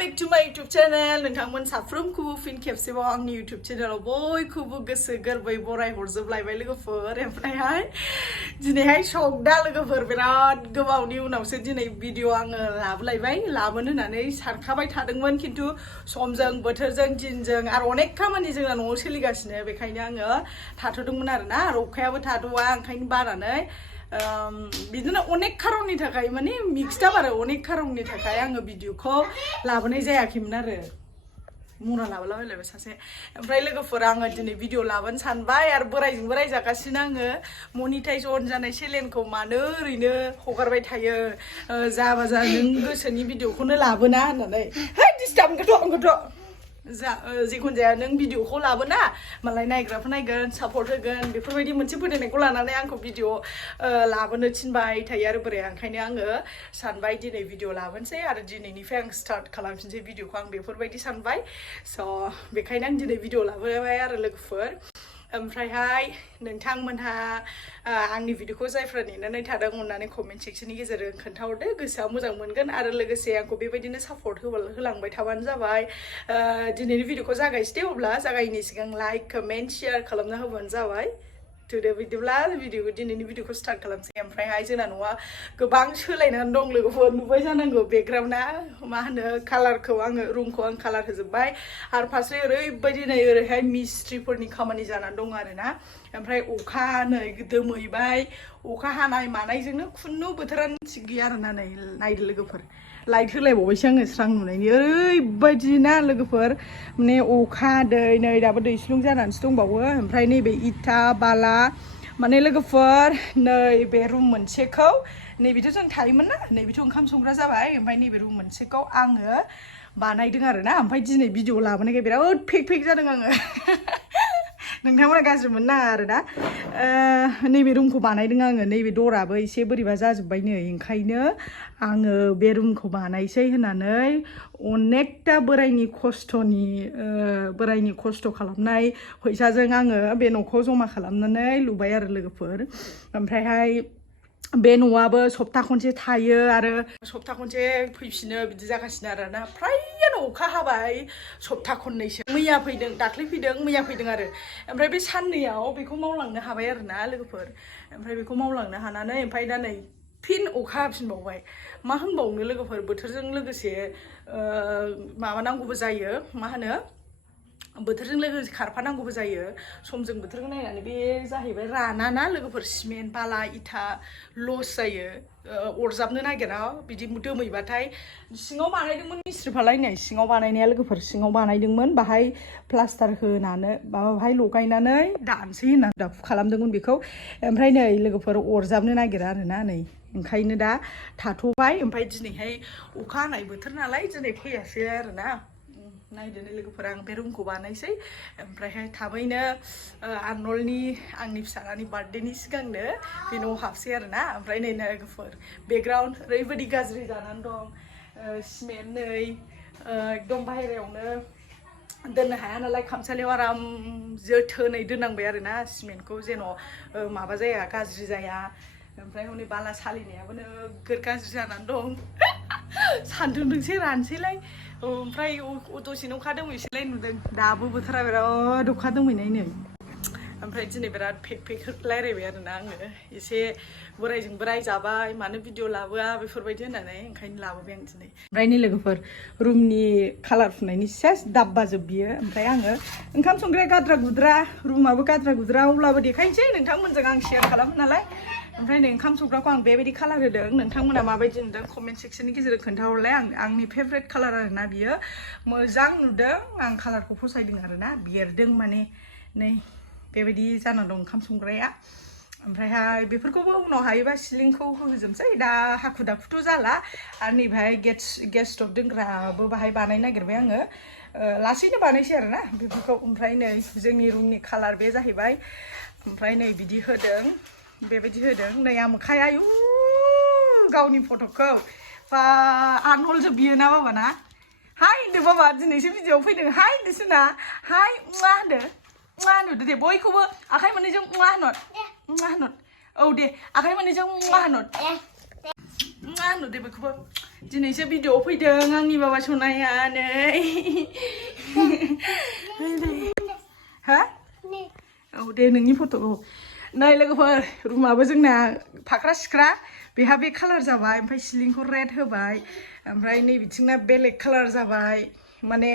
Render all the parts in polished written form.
back to my YouTube channel नोंथांमोन साफ्रोमखौबो फिन खेबसेबाव आंनि YouTube चेनेलाव बयखौबो गोसो गोरबै बराय हरजोबलायबाय लोगोफोर ओमफ्रायहाय दिनैहाय सकदा लोगोफोर बिराद गोबावनि उनावसो दिनै भिडिअ आङो लाबोलायबाय लाबोनो होननानै सानखाबाय थादोंमोन खिन्थु समजों बोथोरजों दिनजों आरो अनेक खामानि जोंना न'आव सोलिगासिनो बेखायनो आङो थाथ'दोंमोन आरोना आरो अखायाबो थाथ'वा ओंखायनो बानानै बिदिनो अनेक खारननि थाखाय माने मिक्सड आप आरो अनेक खारननि थाखाय आङो भिडिअखौ लाबोनाय जायाखैमोन आरो मुरा लाबोलाबायलायबाय सासे ओमफ्राय लोगोफोर आङो दिनै भिडिअ लाबोनो सानबाय आरो बोरायजोंबो रायजागासिनो आङो मनिटाइज अन जानाय चेनेलखौ मानो ओरैनो हगारबाय थायो जाबा जा नों गोसोनि भिडिअखौनो लाबोना होननानै है डिस्टार्ब आंखौथ' जिखुनु जाया नों भिडिअखौ लाबोना मालाय नायग्राफोर नायगोन सापर्ट होगोन बेफोरबायदि मोनसे फोथायनायखौ लानानै आंखौ भिडिअ लाबोनो थिनबाय थायो आरो बोराया ओंखायनो आङो सानबाय दिनै भिडिअ लाबोनोसै आरो दिनैनिफ्राय आं स्टार्ट खालामफिनसै भिडिअखौ आं बेफोरबायदि सानबाय स' बेखायनो आं दिनै भिडिअ लाबोबाय आरो लोगोफोर ओमफ्रायहाय नोंथांमोनहा आंनि भिडिअखौ जायफ्रा नेनानै थादों अननानै कमेन्ट सेक्सननि गेजेरजों खोन्थाहरदो गोसोआ मोजां मोनगोन आरो लोगोसे आंखौ बेबायदिनो सापर्ट होलांबाय थाबानो जाबाय दिनैनि भिडिअखौ जागायसै दे अब्ला जागायनि सिगां लाइक कमेन्ट शेयार खालामना होबानो जाबाय थुदो बिदिब्ला दिनैनि भिडिअखौ स्टार्ट खालामसै ओमफ्रायहाय जोंना न'आ गोबां सोलायनानै दं लोगोफोर नुबाय जानांगौ बेकग्राउन्डआ मा होनो कालारखौ आङो रुमखौ आं कालार होजोब्बाय आरो फारसे ओरैबायदि नै ओरैहाय मिस्ट्रिफोरनि खामानि जानानै दं आरोना ओमफ्राय अखा नै दोमैबाय अखा हानाय मानायजोंनो खुनु बोथोरानो थिग गैया आरोना नै नायदो लोगोफोर लाइट होलायबावबायसो आङो स्रां नुनायनि ओरैबायदि ना लोगोफोर माने अखा दै नै दाबो दैस्लुं जानानैसो दंबावो ओमफ्राय नैबे इथा बाला माने लोगोफोर नैबे रुम मोनसेखौ नैबेथ' जों थायोमोन ना नैबेथ' ओंखाम संग्रा जाबाय ओमफ्राय नैबे रुम मोनसेखौ आङो बानायदों आरोना ओमफ्राय दिनै भिडिअ लाबोनायखाय बिराद फेक जादों आङो नोंथांमोना गाज्रि मोननाङा आरोना नैबे रुमखौ बानायदों आङो नैबे दराबो एसे बोरैबा जाजोब्बाय नै ओंखायनो आङो बे रुमखौ बानायसै होननानै अनेकथा बोरायनि खस्थ' खालामनाय फैसाजों आङो बे न'खौ जमा खालामनानै लुबाय आरो लोगोफोर ओमफ्रायहाय बे न'आबो सप्ता खनसे थायो आरो सप्ता खनसे फैफिनो बिदि जागासिनो आरोना फ्रायानो अखा हाबाय सप्ता खननैसो मैया फैदों दाख्लै फैदों मैया फैदों आरो ओमफ्राय बे साननैयाव बेखौ मावलांनो हाबाय आरोना लोगोफोर ओमफ्राय बेखौ मावलांनो हानानै ओमफ्राय दा नै फिन अखा हाफिनबावबाय मा होनबावनो लोगोफोर बोथोरजों लोगोसे माबानांगौबो जायो मा होनो बोथोरजों लोगोसे खारफानांगौबो जायो समजों बोथोरखौ नायनानै बे जाहैबाय राना लोगोफोर सिमेन्ट बाला इथा लस जायो अरजाबनो नागिरा बिदि दोमैबाथाय सिङाव बानायदोंमोन मिस्ट्रिफालायनाय सिङाव बानायनाया लोगोफोर सिङाव बानायदोंमोन बाहाय प्लास्टार होनानै बाहाय लगायनानै दानसै होननानै दाखु खालामदोंमोन बेखौ ओमफ्राय नै लोगोफोर अरजाबनो नागिरा आरोना नै ओंखायनो दा थाथ'बाय ओमफ्राय दिनैहाय अखा हानाय बोथोर नालाय दिनै फैयासै आरोना नायदो लोगोफोर आं बे रुमखौ बानायसै ओमफ्रायहाय थाबैनो आर्नल्डनि आंनि फिसालानि बार्थडेनि सिगांनो बे न'आव हाबसै आरोना ओमफ्राय नै लोगोफोर बेकग्राउन्ड ओरैबायदि गाज्रि जानानै दं सिमेन्ट नै एकदम बाहेरायावनो दोननो हाया नालाय खामसालियाव आराम जोथोनै दोननांबाय आरोना सिमेन्टखौ जेन' माबा जाया गाज्रि जाया ओमफ्राय हनै बाला सालिनायाबो नोगोद गाज्रि जानानै दं सान्दुंजोंसो रानसैलाय ओमफ्राय दसेनो अखा दोमैसैलाय नुदों दाबो बोथोरा बिराद अखा दोमैनाय नै ओमफ्राय दिनै बिराद फेक रायलायबाय आरोना आङो एसे बोरायजोंबो रायजाबाय मानो भिडिअ लाबोआ बेफोरबायदि होननानै ओंखायनो लाबोबाय आं दिनै ओमफ्राय नै लोगोफोर रुमनि कालार फुननायनि सेस दाब्बाजोब बियो ओमफ्राय आङो ओंखाम संग्राया गाद्रा गुद्रा रुमाबो गाद्रा गुद्रा अब्लाबो देखायनोसै नोंथांमोनजों आं शेयार खालामो नालाय ओमफ्राय नै ओंखाम संग्राखौ आं बेबायदि कालार होदों नोंथांमोना माबायदि नुदों कमेन्ट सेक्सननि गेजेरजों खोन्थाहरलाय आंनि फेभरेट कालार आरोना बियो मोजां नुदों आं कालारखौ फसायदों आरोना बेरदों माने नै बेबायदि जाना दं ओंखाम संग्राया ओमफ्रायहाय बेफोरखौबो उनाव हायोबा सिलिंखौ होजोबसै दा हाखु दाखुथ' जाला आरो नैबेहाय गेस स्टभ दोनग्राबो बाहाय बानायनो नागिरबाय आङो लासैनो बानायसै आरोना बेफोरखौ ओमफ्राय नै जोंनि रुमनि कालार बे जाहैबाय ओमफ्राय नै बिदि होदों बेबायदि होदों नै आमोखाय आयु गावनि फट'खौ बा आर्नल्डजों बियो ना बाबाना हाय होनदो बाबा दिनैसो भिडिअआव फैदों हाय होनदोसोना हाय मा होनदो मा होनहरदो दे बयखौबो आखाइ मोननैजों मा होनहर औ दे आखाइ मोननैजों मा होनहर दे बयखौबो दिनैसो भिडिअ फैदों आंनि बाबा सनाया नै हा औ दे नोंनि फट'खौ नै लोगोफोर रुमाबो जोंना फाख्रा सिख्रा बेहा बे कालार जाबाय ओमफ्राय सिलिंखौ रेड होबाय ओमफ्राय नै बिथिंना बेलेग कालार जाबाय माने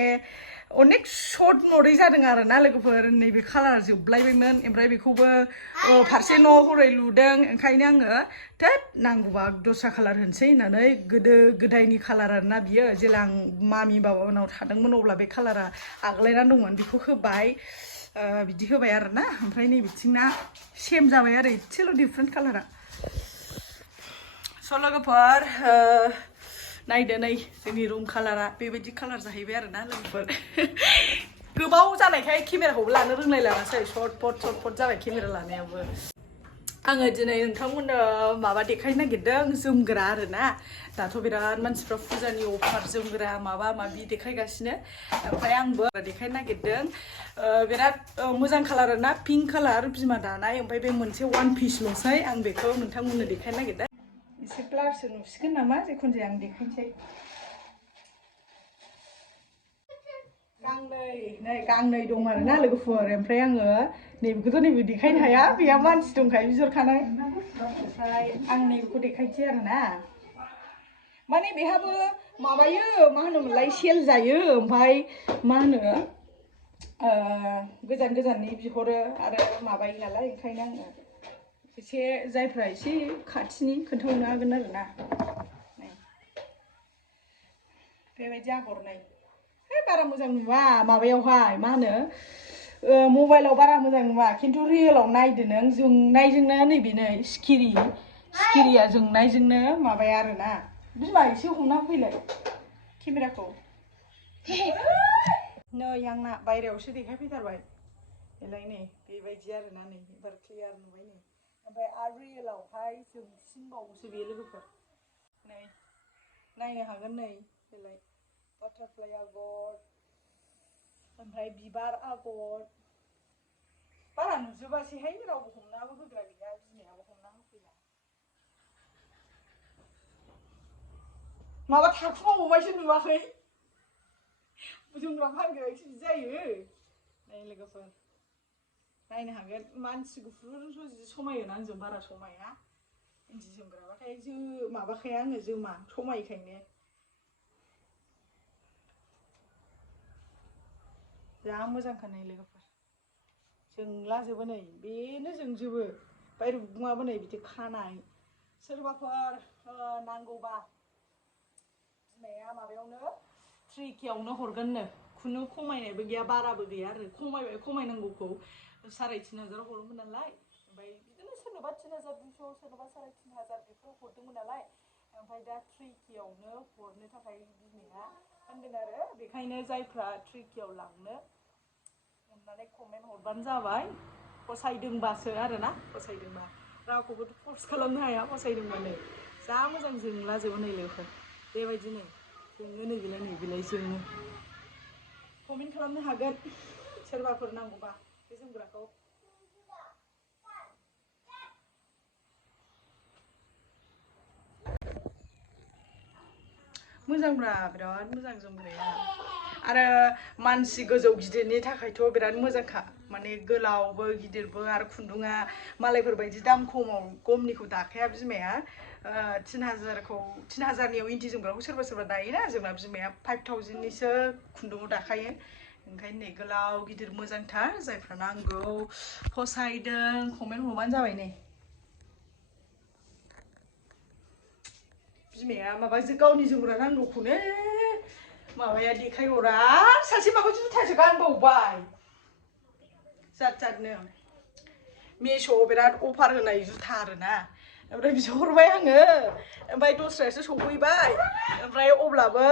अनेक सर्ट नदै जादों आरो ना लोगोफोर नैबे कालार जोबलायबायमोन ओमफ्राय बेखौबो फारसे न' हरै लुदों ओंखायनो आङो थोद नांगौबा दस्रा कालार होनसै होननानै गोदो गोदायनि कालार आरोना बियो जेला आं मामि बाबानाव थादोंमोन अब्ला बे कालारा आग्लायनानै दंमोन बेखौ होबाय बिदि होबाय आरोना ओमफ्राय नै बिथिंना सेम जाबाय आरो एसेल' डिफरेन्ट कालारा स' लोगोफोर नायदो नै जोंनि रुम कालारा बेबायदि कालार जाहैबाय आरोना लोगोफोर गोबाव जानायखाय केमेराखौबो लानो रोंलायलाङासै सर्ट जाबाय केमेरा लानायाबो आङो दिनै नोंथांमोननो माबा देखायनो नागिरदों जोमग्रा आरोना दाथ' बिराद मानसिफ्रा फुजानि अफार जोमग्रा माबा माबि देखायगासिनो ओमफ्राय आंबो देखायनो नागिरदों बिराद मोजां कालार आरोना पिंक कालार बिमा दानाय ओमफ्राय बे मोनसे वान पिसल'सै आं बेखौ नोंथांमोननो देखायनो नागिरदों एसे ब्लारसो नुसिगोन नामा जेखुनु जाया आं देखायनोसै गांनै दं आरोना लोगोफोर ओमफ्राय आङो नैबेखौथ' नैबे देखायनो हाया बेहा मानसि दंखायो बिहरखानाय ओमफ्राय आं नैबेखौ देखायनोसै आरोना माने बेहाबो माबायो मा होनोमोनलाय सेल जायो ओमफ्राय मा होनो गोजान गोजाननि बिहरो आरो माबायो नालाय ओंखायनो आङो एसे जायफ्रा एसे खाथिनि खोन्थाहरनो हागोन आरोना बेबायदि आगर नै बारा मोजां नुवा माबायावहाय मा होनो मबाइलाव बारा मोजां नुवा खिन्थु रियेलाव नायदो नों जोंनायजोंनो नैबेनो सिखिरिया जोंनायजोंनो माबाया आरोना बिमा एसे हमना फैलाय केमेराखौ नै आंना बायरायावसो देखायफैथारबाय बेलाय नै बेबायदि आरोना नै एबार क्लियार नुबाय नै ओमफ्राय आरो रियेलावहाय जोंसिनबावोसो बे लोगोफोर नै नायनो हागोन नै बेलाय बाटारफ्लाइ आगर ओमफ्राय बिबार आगर बारा नुजोबासैहाय रावबो हमनाबो होग्रा गैया बिमायाबो हमना होफैला माबा थाखुमाव हमायसो नुवाखै जोमग्रा फानग्रायासो बिदि जायो नै लोगोफोर नायनो हागोन मानसि गुफुरजोंथ' जि समायोना आंजों बारा समाया इन्दि जोमग्राबाथाय माबाखाया आङो जोमा समायखायनो जा मोजांखा नै लोगोफोर जोंलाजोबो नै बेनो जोंजोबो ओमफ्राय रुगुङाबो नै बिदि खानाय सोरबाफोर नांगौबा बिमाया माबायावनो 3K आवनो हरगोननो खुनु खमायनायबो गैया बाराबो गैया आरो खमायनांगौखौ 3,500 हरोमोन नालाय ओमफ्राय बिदिनो सोरनोबा 3,200 सोरनोबा 3,500 बेफोराव हरदोंमोन नालाय ओमफ्राय दा 3K आवनो हरनो थाखाय बिमाया होनदों आरो बेखायनो जायफ्रा 3K आव लांनो अननानै कमेन्ट हरबानो जाबाय फसायदोंबासो आरोना फसायदोंबा रावखौबो फर्स खालामनो हाया फसायदोंबानो जा मोजां जोंलाजोबो नै लोगोफोर बेबायदि नै जोङो नै बिलाय जोङो कमेन्ट खालामनो हागोन सोरबाफोर नांगौबा बे जोमग्राखौ मोजांब्रा बिराद मोजां जोमग्राया आरो मानसि गोजौ गिदिरनि थाखायथ' बिराद मोजांखा माने गोलावबो गिदिरबो आरो खुन्दुङा मालायफोर बायदि दाम खमनिखौ दाखाया बिमाया 3,000नियाव इन्दि जोमग्राखौ सोरबा दायोना जोंना बिमाया 5,000निसो खुन्दुङाव दाखायो ओंखायनो नै गोलाव गिदिर मोजांथार जायफ्रा नांगौ फसायदों कमेन्ट हरबानो जाबाय नै बिमाया माबा गावनि जोमग्रा नांगौखौनो माबाया देखायहरा सासे माबा जुथासो गानबावबाय जातनो मेश'आव बिराद अफार होनाय जुथा आरोना ओमफ्राय बिहरबाय आङो ओमफ्राय दस्रायासो सफैबाय ओमफ्राय अब्लाबो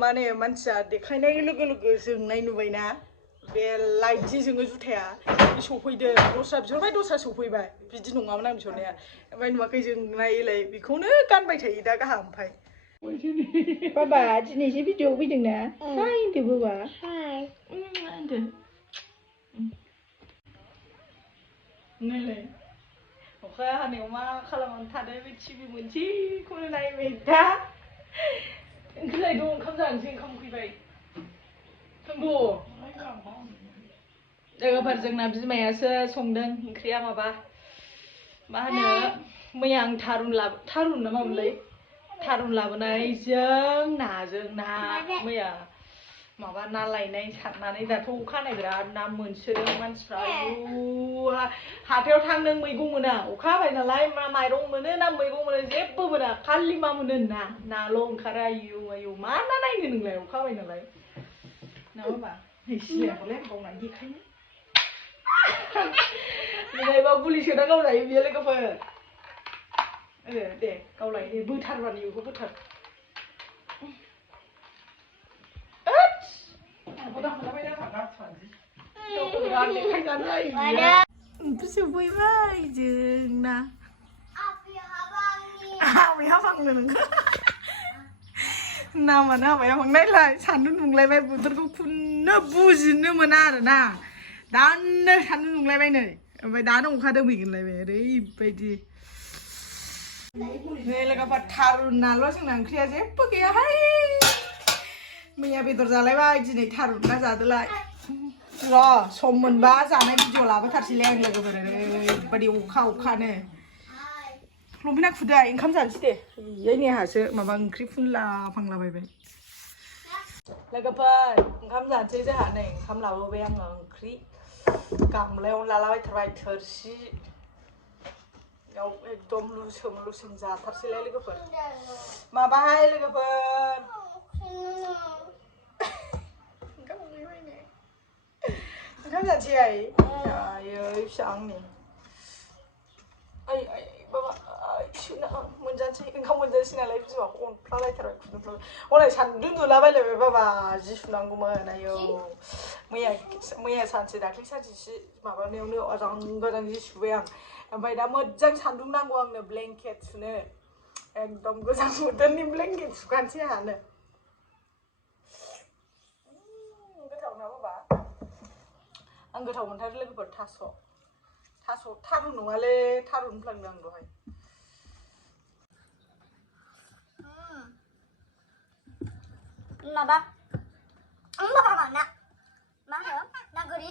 माने मानसिया देखायनाय लोगो लोगो जोंनाय नुबायना बे लाइटजों जोङो जुथाया सफैदों दस्रा बिहरबाय दस्रा सफैबाय बिदि नङामोन आं बिहरनाया ओमफ्राय नुवाखै जोंनायलाय बेखौनो गानबाय थायो दा गाहा ओमफ्राय बाबा दिनैसो भिडिअ फैदोंना हाय होनदो बाबा हाय होनदो नायलाय अखा हानायाव मा खालामनानै थादों बे टिभि मोनसेखौनो नायबाय दा ओंख्रिलाय दं ओंखाम जानोसै ओंखाम उखैबाय थांगौ लोगोफोर जोंना बिमायासो संदों ओंख्रिया माबा मा होनो मैया आं थारुन ना मामोनलाय थारुन लाबोनायजों नाजों ना मैया माबा ना लायनाय सारनानै दाथ' अखा हानाय बिराद ना मोनसोदों मानसिफ्रा हाथायाव थांदों मैगं मोना अखा हाबाय नालाय मा माइरं मोनो ना मैगं मोनो जेबो मोना खालि मा मोनो नाल' ओंखारो आयु आयु मा ना नायनो नोंलाय अखा हाबाय नालाय ना बाबा नै सिलायाखौलाय बावनानै देखायनो मिलायबा बुलि सोना गावलायो बियो लोगोफोर दे गावलाय दे बोथारबानो बेखौ बोथार ओंख्रि सफैबाय जोंना आबै हाबांनो नोंखौ नामानो आबै हाबां नायलाय सान्दुं दुंलायबाय बोथोरखौ खुनु बुजिनो मोना आरोना दानो सान्दुं दुंलायबाय नै ओमफ्राय दानो अखा दोमैगोनलायबाय ओरैबायदि नै लोगोफोर थारुनाल' जोंना ओंख्रिया जेबो गैयाहाय मैया बेदर जालायबाय दिनै थारुन ना जादोलाय र' सम मोनबा जानाय भिडिअ लाबोथारसैलाय आं लोगोफोर ओरैबायदि अखानो लंपेन्टआ खुदाय ओंखाम जानोसै दे ओइ नेहासो माबा ओंख्रि फुनला फांलाबायबाय लोगोफोर ओंखाम जानोसै जोंहा नै ओंखाम लाबोबाय आङो ओंख्रि गामलायावनो लालाबायथारबाय थोरसियाव एकदम लुसोम जाथारसैलाय लोगोफोर माबाहाय लोगोफोर ओंखाम जानोसै आयै फिसा आंनि बाबा मोनजानोसै ओंखाम मोनजानोसै नालाय बिमाखौ अनफ्लालायथारबाय खुदुंफ्ला हनै सान्दुं दुलाबायलायबाय बाबा जि सुनांगौमोन आयौ मैया सानसे दाख्लै सानसे माबानायावनो आजां जि सुबाय आं ओमफ्राय दा मोजां सान्दुं नांगौ आंनो ब्लेंकेट सुनो एकदम गोजां बोथोरनि ब्लेंकेट सुखानोसै आंहानो गोथाव ना बाबा आं गोथाव मोनथारो लोगोफोर थारुन नङालै थारुन फ्लांदों आं दहाय माबा माबा ना मा होनो ना गोरि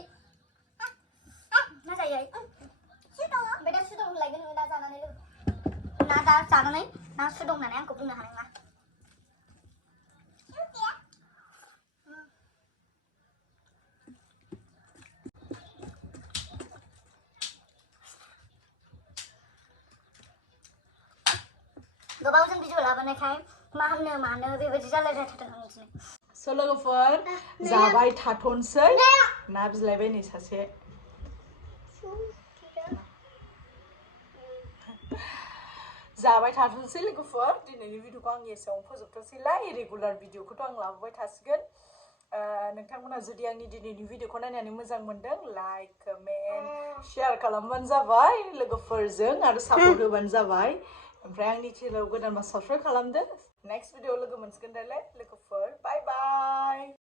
ना जायो ओमफ्राय दा सुदं लायगोन नोङो दा जानानै ना दा जानानै ना सुदं होननानै आंखौ बुंनो हानाय नङा गोबावजों भिडिअ लाबोनायखाय मा होननो मानो बेबायदि जालायबाय थादों आं दिनै स' लोगोफोर जाबाय थाथ'नोसै ना बिलायबाय नै सासे जाबाय थाथ'नोसै लोगोफोर दिनैनि भिडिअखौ आं एसेयावनो फोजोबथ'सैलाय रेगुलार भिडिअखौथ' आं लाबोबाय थासिगोन नोंथांमोना जुदि आंनि दिनैनि भिडिअखौ नायनानै मोजां मोनदों लाइक कमेन्ट शेयार खालामबानो जाबाय लोगोफोरजों आरो सापर्ट होबानो जाबाय ओमफ्राय आंनि चेनेलाव गोदानबा साबस्क्राइब खालामदो नेक्स्ट भिडिअ लोगो मोनसिगोन दालाय लोगोफोर बाय बाय